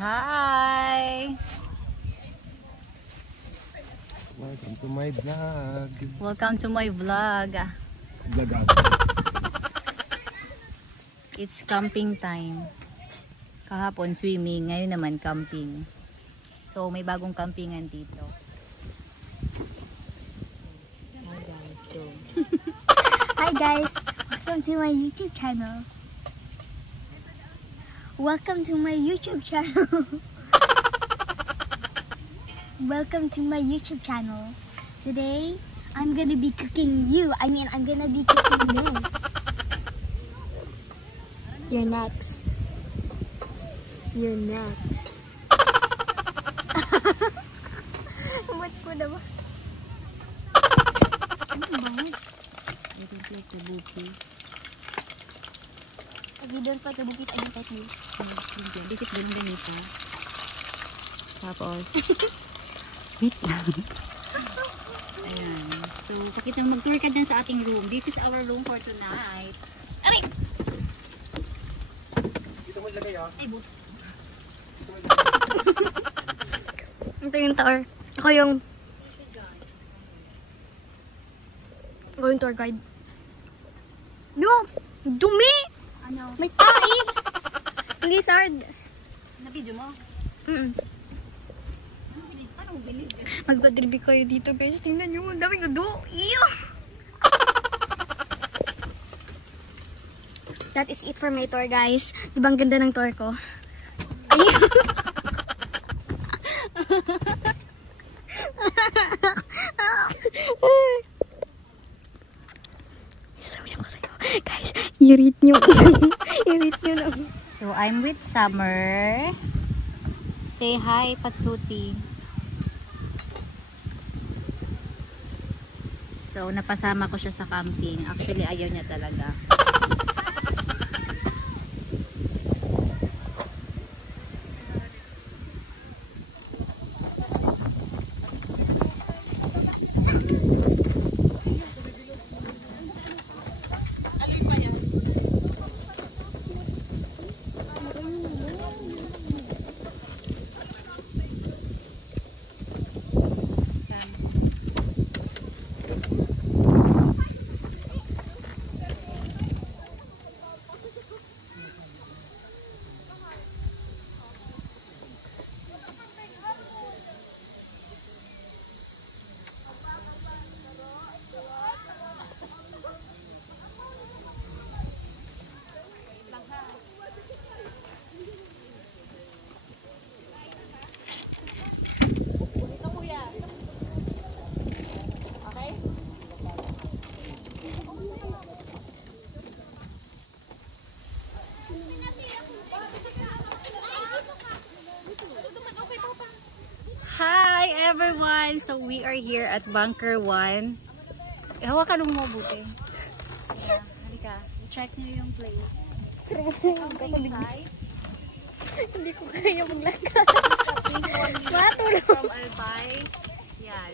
Hi! Welcome to my vlog. Welcome to my vlog. Vlog. It's camping time. Kahapon swimming, ngayon naman camping. So may bagong campingan dito. Hi guys, go. Hi guys, welcome to my YouTube channel. Welcome to my YouTube channel. Welcome to my YouTube channel. Today, I'm gonna be cooking I'm gonna be cooking this. You're next. You're next. What ko na ba? Ano ba? I don't like the bookies. If you don't like the bookies, I don't like you. This is ganito. Tapos, wait lang. Ayan. So, pakita mag-tour ka dyan sa ating room. This is our room for tonight. Aray! Dito mo ilagay ah. Ay, but. Ito yung tour. Ako yung tour guide. No! Dumi! Ano? May tae! Lizard! Na-video mo? Parang bilid. Magpa-derby kayo dito guys. Tingnan nyo. Ang daming nado. Ew! That is it for my tour guys. Diba ang ganda ng tour ko? Ay! Sabi ako sa'yo. Guys, i-rate nyo. I-rate nyo lang. So, I'm with Summer. Say hi, Patuti. So, napasama ko siya sa camping. Actually, ayaw niya talaga. Hi everyone! So we are here at Bunker 1. Hawakan mo mabuti. Halika, i-check nyo yung place. Hindi ko kaya maglakad. Matulog. From Albay. Yan.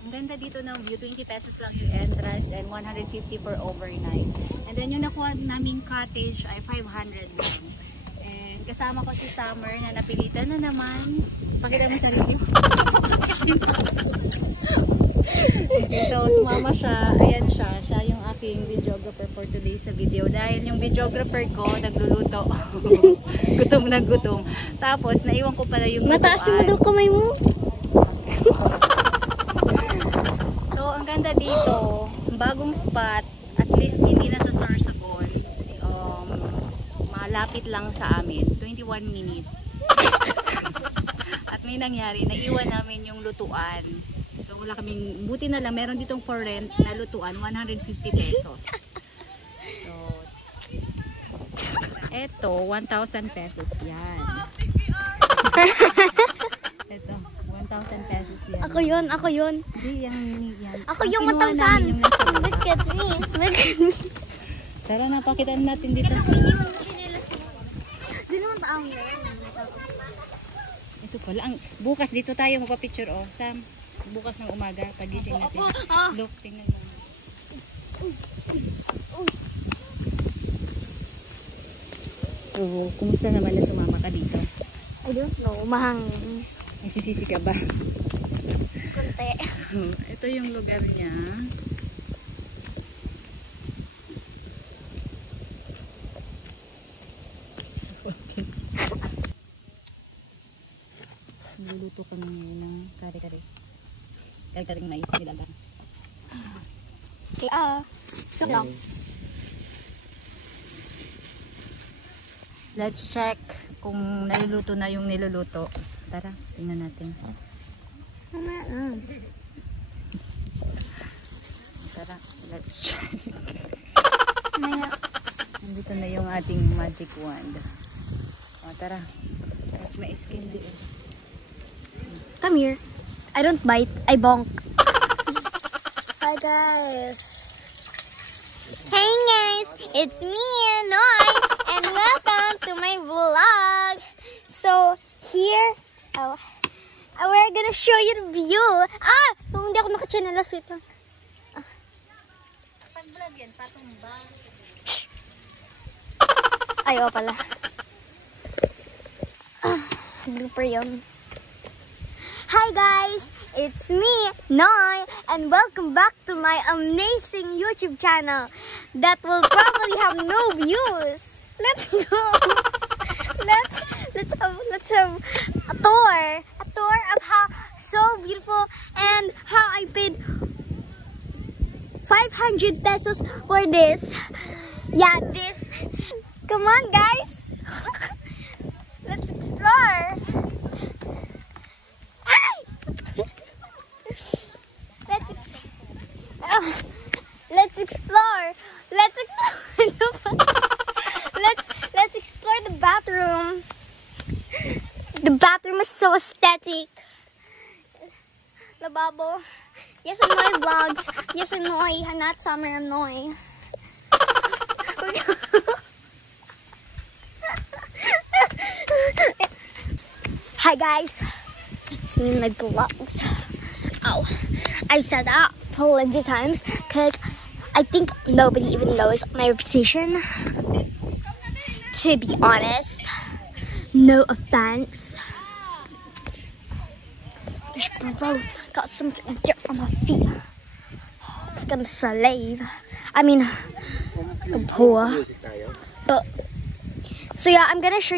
Ang ganda dito ng view. 20 pesos lang yung entrance and 150 for overnight. And then yung nakuha naming cottage ay 500 lang. And kasama ko si Summer na napilitan na naman. Pakita mo sarili mo. Okay, so sumama siya. Ayan siya. Siya yung aking videographer for today sa video. Dahil yung videographer ko nagluluto. Gutom na gutom. Tapos naiwan ko pala yung Mataas mo daw kamay mo. So ang ganda dito. Bagong spot. At least hindi na sa Sorsogon. Malapit lang sa amin. 21 minutes. At may nangyari, naiwan namin yung lutuan. So wala kaming, buti na lang, meron ditong for rent na lutuan, 150 pesos. So, eto, 1,000 pesos yan. Eto, 1,000 pesos yan. Ako yun, ako yun. Hindi, yan. Ako Ang yung kinuha namin 1,000. yung nasa baba. Look at me. Look at me. Tara na, pakitaan natin dito. Doon naman taong yan. Ito pala, bukas dito tayo magpa-picture, oh. Sam, bukas ng umaga, pagising natin. Look, tingnan mo. So, kumusta naman na sumama ka dito? I No, mahangin. Nagsisisi ka ba? Kunti. Ito yung lugar niya. Niluluto ko ng kare-kare. Kare-karing mais nilagang. Kaya, so, Let's check kung naluluto na yung niluluto. Tara, tingnan natin. Tara, let's check. Nandito na yung ating magic wand. O, tara. Catch my skin na yun. come here. I don't bite, I bonk. Hi guys. Hey guys, it's me, Noy, and welcome to my vlog. So, here, we're gonna show you the view. Hindi ako naka-chanelas, wait lang. Pag-vlog yan, patong ba? Ay, pala. Blooper yun. Hi guys, it's me, Noy, and welcome back to my amazing YouTube channel that will probably have no views. Let's go. Let's have a tour of how so beautiful and how I paid 500 pesos for this. Yeah, this. Come on, guys. Let's explore. Let's explore. Let's explore the bathroom. The bathroom is so aesthetic. Lababo. Yes, Noy vlogs. Yes, Noy. Not Summer Noy. Hi guys. It's me in my vlogs. Oh, I said that plenty of times because I think nobody even knows my reputation. To be honest, no offense. This bro got some dirt on my feet. It's gonna slave. I mean, poor. But so yeah, I'm gonna show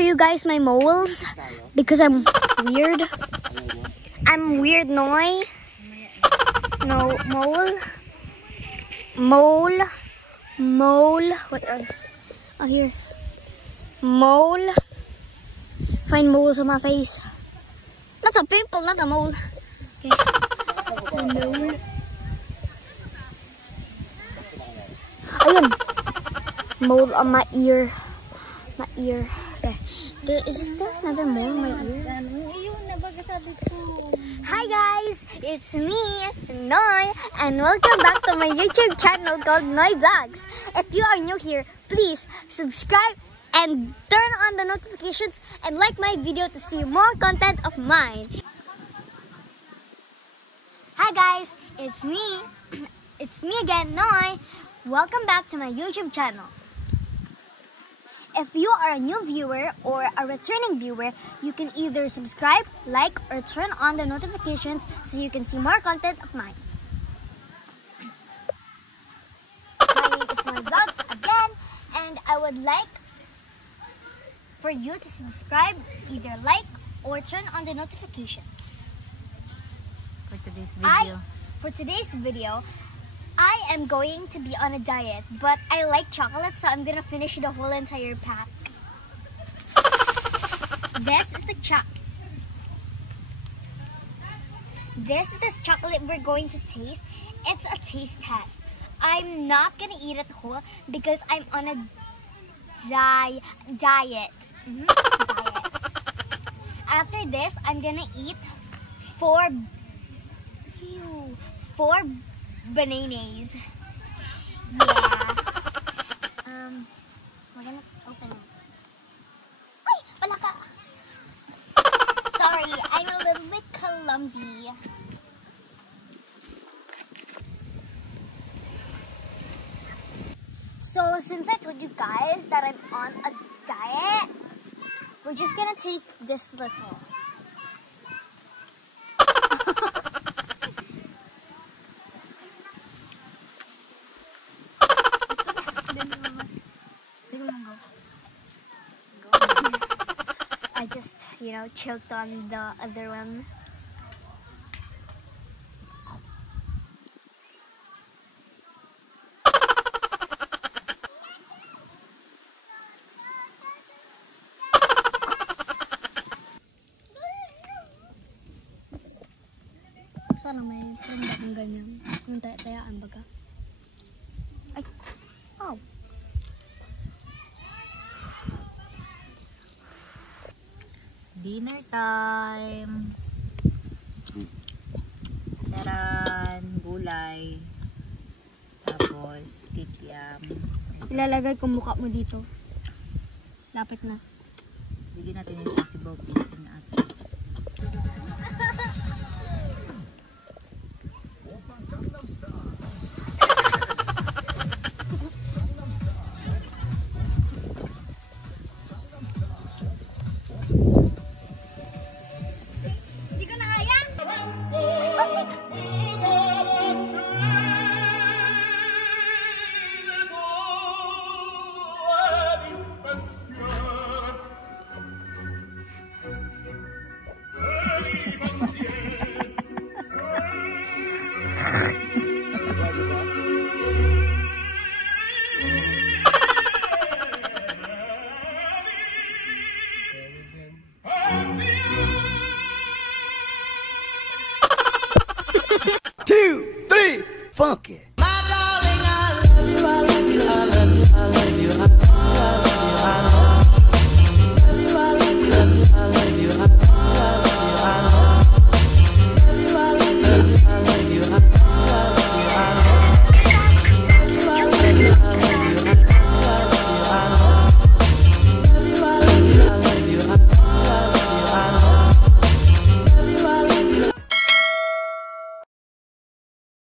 you guys my moles because I'm weird. I'm weird, Noy. No, mole. What else? Oh, here. Mole. Find moles on my face. That's a pimple, not a mole. Okay. Mole. Ayun. Mole on my ear. My ear. Okay. Is there another mole on my ear? Hi guys, it's me, Noy, and welcome back to my YouTube channel called Noy Vlogs. If you are new here, please subscribe and turn on the notifications and like my video to see more content of mine. Hi guys, it's me. It's me again, Noy. Welcome back to my YouTube channel. If you are a new viewer or a returning viewer, you can either subscribe, like, or turn on the notifications so you can see more content of mine. My name is Noy Vlogs again, and I would like for you to subscribe, either like, or turn on the notifications. For today's video. For today's video, I am going to be on a diet, but I like chocolate, so I'm gonna finish the whole entire pack. This is the chocolate we're going to taste. It's a taste test. I'm not gonna eat it whole because I'm on a diet. Diet. After this, I'm gonna eat four bananas. Yeah. We're gonna open it. Ay! Wala ka! Sorry, I'm a little bit clumsy. So, since I told you guys that I'm on a diet, We're just gonna taste this little. I just, choked on the other one. Sana may tanda kung ganyan. Kung tayaan baga. Ay! Oh! Dinner time. Charan, gulay. Tapos, kikiam. Ilalagay ko mukha mo dito. Lapit na. Bigyan natin yung possible piece natin. Hindi ko na kaya! Two, three, funky.